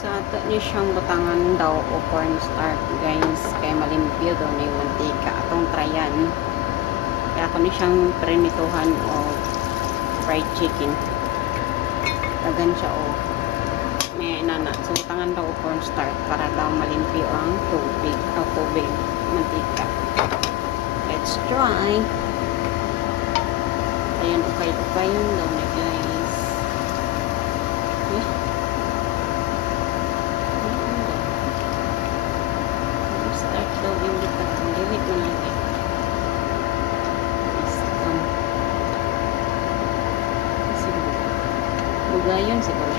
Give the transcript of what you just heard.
Sa ato ni siyang butangan daw o cornstarch guys, kay malimpyo daw na yung mantika atong tryan. Kaya ako ni siyang prinituhan o fried chicken. Tagan siya o may inana. So butangan daw o cornstarch para daw malimpyo ang tubig mantika. Let's try. Ayan, ukay yun daw na guys. Start daw yung lipat. Ang gawit na lang eh. Bugayon siguro.